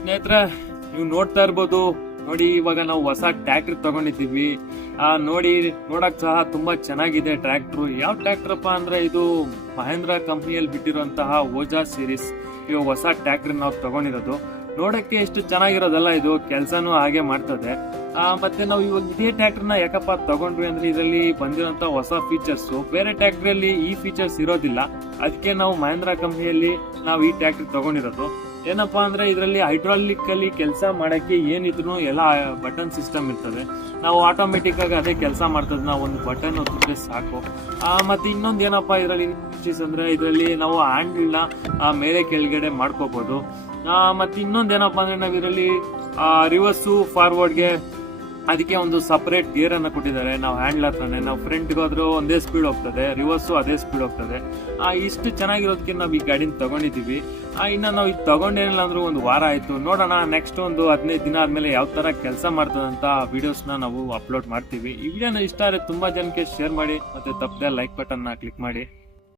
ಸ್ನೇಹಿತರೆ, ನೀವು ನೋಡ್ತಾ ಇರ್ಬೋದು. ನೋಡಿ, ಇವಾಗ ನಾವು ಹೊಸ ಟ್ರ್ಯಾಕ್ಟರ್ ತಗೊಂಡಿದ್ದೀವಿ. ನೋಡಕ್ ಸಹ ತುಂಬಾ ಚೆನ್ನಾಗಿದೆ ಟ್ರ್ಯಾಕ್ಟರ್. ಯಾವ ಟ್ರ್ಯಾಕ್ಟರ್ಪ್ಪ ಅಂದ್ರೆ ಇದು ಮಹೇಂದ್ರ ಕಂಪನಿಯಲ್ಲಿ ಬಿಟ್ಟಿರುವಂತಹ ಓಜಾ ಸೀರೀಸ್. ಇವಾಗ ಹೊಸ ಟ್ರ್ಯಾಕ್ಟರ್ ನಾವು ತಗೊಂಡಿರೋದು. ನೋಡಕ್ಕೆ ಎಷ್ಟು ಚೆನ್ನಾಗಿರೋದಲ್ಲ, ಇದು ಕೆಲಸನೂ ಹಾಗೆ ಮಾಡ್ತದೆ. ಮತ್ತೆ ನಾವು ಇವಾಗ ಇದೇ ಟ್ರ್ಯಾಕ್ಟರ್ನ ಯಾಕಪ್ಪ ತಗೊಂಡ್ವಿ ಅಂದ್ರೆ ಇದರಲ್ಲಿ ಬಂದಿರೋಂಥ ಹೊಸ ಫೀಚರ್ಸ್ ಬೇರೆ ಟ್ರ್ಯಾಕ್ಟರ್ ಅಲ್ಲಿ ಈ ಫೀಚರ್ಸ್ ಇರೋದಿಲ್ಲ. ಅದಕ್ಕೆ ನಾವು ಮಹೇಂದ್ರ ಕಂಪನಿಯಲ್ಲಿ ನಾವು ಈ ಟ್ರ್ಯಾಕ್ಟರ್ ತಗೊಂಡಿರೋದು. ಏನಪ್ಪಾ ಅಂದ್ರೆ ಇದರಲ್ಲಿ ಹೈಡ್ರಾಲಿಕ್ ಅಲ್ಲಿ ಕೆಲಸ ಮಾಡಕ್ಕೆ ಏನಿದ್ರು ಎಲ್ಲ ಬಟನ್ ಸಿಸ್ಟಮ್ ಇರ್ತದೆ. ನಾವು ಆಟೋಮೆಟಿಕ್ ಆಗಿ ಅದೇ ಕೆಲಸ ಮಾಡ್ತದೆ. ನಾವು ಒಂದು ಬಟನ್ ಒತ್ತಿದ್ರೆ ಸಾಕು. ಮತ್ತೆ ಇನ್ನೊಂದು ಏನಪ್ಪಾ ಇದರಲ್ಲಿ ಅಂದ್ರೆ ಇದರಲ್ಲಿ ನಾವು ಹ್ಯಾಂಡಲ್ ನ ಮೇಲೆ ಕೆಳಗಡೆ ಮಾಡ್ಕೋಬಹುದು. ಮತ್ತೆ ಇನ್ನೊಂದು ಏನಪ್ಪಾ ಅಂದ್ರೆ ನಾವು ಇದರಲ್ಲಿ ರಿವರ್ಸು ಫಾರ್ವರ್ಡ್ಗೆ ಅದಕ್ಕೆ ಒಂದು ಸಪರೇಟ್ ಗೇರ್ ಅನ್ನ ಕೊಟ್ಟಿದ್ದಾರೆ. ನಾವು ಹ್ಯಾಂಡ್ಲ್ ಹತ್ರನೇ ನಾವು ಫ್ರಂಟ್ ಹೋದ್ರೂ ಒಂದೇ ಸ್ಪೀಡ್ ಹೋಗ್ತದೆ, ರಿವರ್ಸು ಅದೇ ಸ್ಪೀಡ್ ಹೋಗ್ತದೆ. ಇಷ್ಟು ಚೆನ್ನಾಗಿರೋದಕ್ಕೆ ನಾವು ಈ ಗಾಡಿನ ತಗೊಂಡಿದ್ದೀವಿ. ಇನ್ನ ನಾವು ಇದು ತಗೊಂಡೇನಿಲ್ಲ ಅಂದ್ರೂ ಒಂದು ವಾರ ಆಯ್ತು. ನೋಡೋಣ ನೆಕ್ಸ್ಟ್ ಒಂದು 15 ದಿನ ಆದ್ಮೇಲೆ ಯಾವ ತರ ಕೆಲಸ ಮಾಡ್ತದಂತ ವಿಡಿಯೋಸ್ನ ನಾವು ಅಪ್ಲೋಡ್ ಮಾಡ್ತೀವಿ. ಈ ವಿಡಿಯೋನ ಇಷ್ಟ ಆದರೆ ತುಂಬಾ ಜನಕ್ಕೆ ಶೇರ್ ಮಾಡಿ, ಮತ್ತೆ ತಪ್ಪದೆ ಲೈಕ್ ಬಟನ್ ನ ಕ್ಲಿಕ್ ಮಾಡಿ.